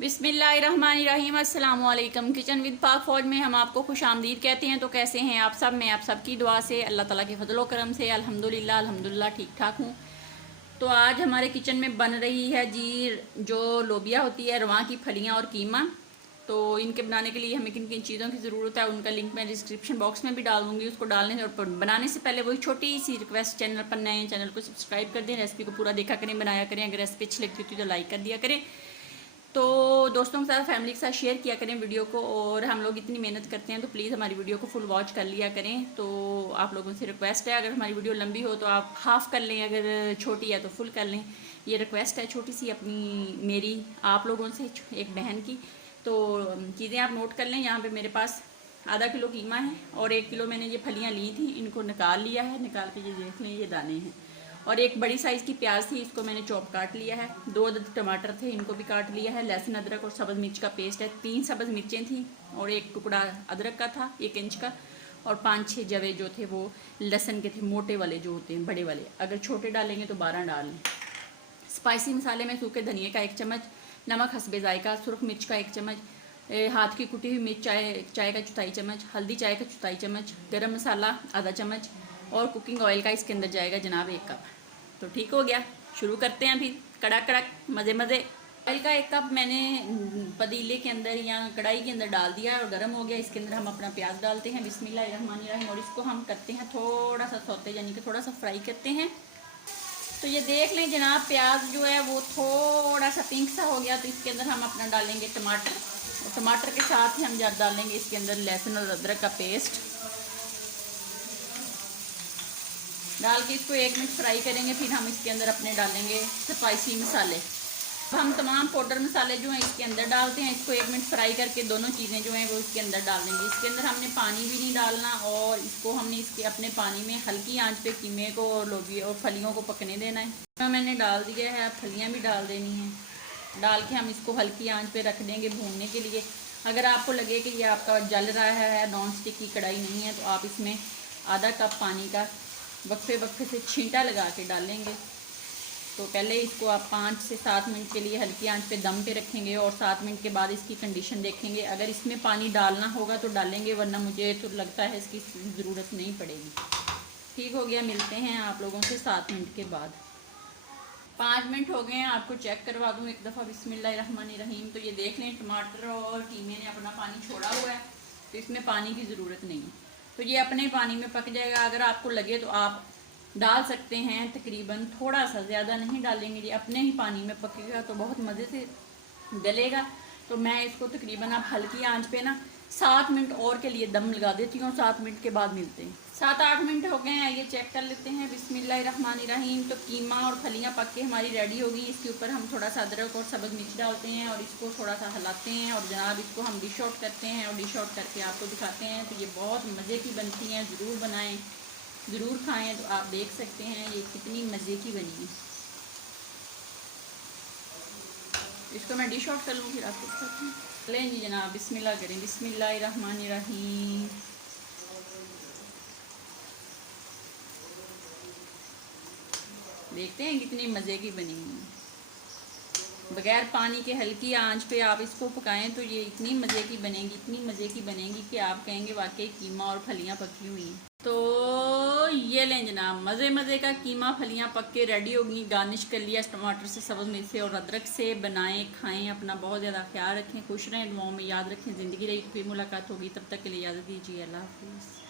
बिस्मिल्लाहिर्रहमानिर्रहीम। अस्सलाम वालेकुम। किचन विद पाक फौज में हम आपको खुश आमदीद कहते हैं। तो कैसे हैं आप सब? मैं आप सबकी दुआ से, अल्लाह ताला के फजलो करम से अल्हम्दुलिल्लाह ठीक ठाक हूँ। तो आज हमारे किचन में बन रही है जी जो लोबिया होती है, रवां की फलियाँ और कीमा। तो इनके बनाने के लिए हमें किन किन चीज़ों की ज़रूरत है उनका लिंक मैं डिस्क्रिप्शन बॉक्स में भी डाल दूँगी। उसको डालने और बनाने से पहले वही छोटी सी रिक्वेस्ट, चैनल पर नए हैं चैनल को सब्सक्राइब कर दें, रेसिपी को पूरा देखा करें, बनाया करें। अगर रेसिपी अच्छी लगती होती है तो लाइक कर दिया करें। तो दोस्तों के साथ, फैमिली के साथ शेयर किया करें वीडियो को। और हम लोग इतनी मेहनत करते हैं तो प्लीज़ हमारी वीडियो को फुल वॉच कर लिया करें। तो आप लोगों से रिक्वेस्ट है, अगर हमारी वीडियो लंबी हो तो आप हाफ़ कर लें, अगर छोटी है तो फुल कर लें। ये रिक्वेस्ट है छोटी सी अपनी मेरी आप लोगों से, एक बहन की। तो चीज़ें आप नोट कर लें। यहाँ पे मेरे पास आधा किलो कीमा है और 1 किलो मैंने ये फलियाँ ली थी, इनको निकाल लिया है। निकाल के ये देख लें, ये दाने हैं। और एक बड़ी साइज़ की प्याज थी, इसको मैंने चॉप काट लिया है। 2 अदद टमाटर थे, इनको भी काट लिया है। लहसुन अदरक और सब्ज़ मिर्च का पेस्ट है। 3 सब्ज़ मिर्चें थी और एक टुकड़ा अदरक का था 1 इंच का। और 5-6 जवे जो थे वो लहसुन के थे, मोटे वाले जो होते हैं, बड़े वाले। अगर छोटे डालेंगे तो 12 डाल लें। स्पाइसी मसाले में सूखे धनिए का 1 चम्मच, नमक हस्बे जायका, सुरख मिर्च का 1 चम्मच, हाथ की कुटी हुई मिर्च चाय का चौथाई चम्मच, हल्दी चाय का चौथाई चम्मच, गरम मसाला आधा चम्मच और कुकिंग ऑयल का इसके अंदर जाएगा जनाब 1 कप। तो ठीक हो गया, शुरू करते हैं अभी। कड़क कड़क मज़े मज़े। ऑयल का 1 कप मैंने पतीले के अंदर या कढ़ाई के अंदर डाल दिया है और गर्म हो गया। इसके अंदर हम अपना प्याज डालते हैं, बिस्मिल्लाहिर्रहमानिर्रहीम। और इसको हम करते हैं थोड़ा सा सौते, यानी कि थोड़ा सा फ्राई करते हैं। तो ये देख लें जनाब, प्याज जो है वो थोड़ा सा पिंक सा हो गया। तो इसके अंदर हम अपना डालेंगे टमाटर, और टमाटर के साथ ही हम जब डालेंगे इसके अंदर लहसुन और अदरक का पेस्ट डाल के इसको 1 मिनट फ्राई करेंगे। फिर हम इसके अंदर अपने डालेंगे स्पाइसी मसाले। अब हम तमाम पाउडर मसाले जो हैं इसके अंदर डालते हैं। इसको 1 मिनट फ्राई करके दोनों चीज़ें जो हैं वो इसके अंदर डाल देंगे। इसके अंदर हमने पानी भी नहीं डालना और इसको हमने इसके अपने पानी में हल्की आंच पे कीमे को और लोबिया और फलियों को पकने देना है। तो मैंने डाल दिया है, अब फलियाँ भी डाल देनी हैं। डाल के हम इसको हल्की आंच पे रख देंगे भूनने के लिए। अगर आपको लगे कि ये आपका जल रहा है, नॉन स्टिक की कढ़ाई नहीं है, तो आप इसमें आधा कप पानी का वक्फे वक्फे से छींटा लगा के डालेंगे। तो पहले इसको आप 5 से 7 मिनट के लिए हल्की आंच पे दम पे रखेंगे और 7 मिनट के बाद इसकी कंडीशन देखेंगे। अगर इसमें पानी डालना होगा तो डालेंगे, वरना मुझे तो लगता है इसकी ज़रूरत नहीं पड़ेगी। ठीक हो गया, मिलते हैं आप लोगों से 7 मिनट के बाद। 5 मिनट हो गए हैं, आपको चेक करवा दूँ एक दफ़ा। बिस्मिल्लाहिर्रहमानिर्रहीम। तो ये देख लें टमाटर और कीमे ने अपना पानी छोड़ा हुआ है, तो इसमें पानी की ज़रूरत नहीं है। तो ये अपने पानी में पक जाएगा। अगर आपको लगे तो आप डाल सकते हैं, तकरीबन थोड़ा सा, ज़्यादा नहीं डालेंगे। ये अपने ही पानी में पकेगा तो बहुत मज़े से गलेगा। तो मैं इसको तकरीबन आप हल्की आंच पे ना 7 मिनट और के लिए दम लगा देती हूँ। 7 मिनट के बाद मिलते हैं। 7-8 मिनट हो गए हैं, ये चेक कर लेते हैं। बिस्मिल्लाहिर्रहमानिर्रहीम। तो कीमा और फलियाँ पक के हमारी रेडी होगी। इसके ऊपर हम थोड़ा सा अदरक और सब्ज़ मिर्च डालते हैं और इसको थोड़ा सा हिलाते हैं और जनाब इसको हम डिश आउट करते हैं और डिश आउट करके आपको दिखाते हैं। तो ये बहुत मज़े की बनती हैं, ज़रूर बनाएँ, ज़रूर खाएँ। तो आप देख सकते हैं ये कितनी मज़े की बनी है। इसको मैं डिश आउट कर लूँ, फिर आपको दिखाती हूँ। लें जी जनाब, बिस्मिल्लाह करें। बिस्मिल्लाहिर्रहमानिर्रहीम। देखते हैं कितनी मज़े की बनी है। बगैर पानी के हल्की आंच पे आप इसको पकाएं तो ये इतनी मज़े की बनेगी, इतनी मज़े की बनेगी कि आप कहेंगे वाकई कीमा और फलियाँ पकी हुई हैं। तो ये लें जनाब, मज़े मज़े का कीमा फलियाँ पक के रेडी होगी। गार्निश कर लिया टमाटर से, सब्ज़ मिर्च से और अदरक से। बनाएं, खाएं, अपना बहुत ज़्यादा ख्याल रखें, खुश रहें, दुआओं में याद रखें। ज़िंदगी रही तो फिर मुलाकात होगी, तब तक के लिए इजाज़त दीजिए। अल्लाह हाफ़िज़।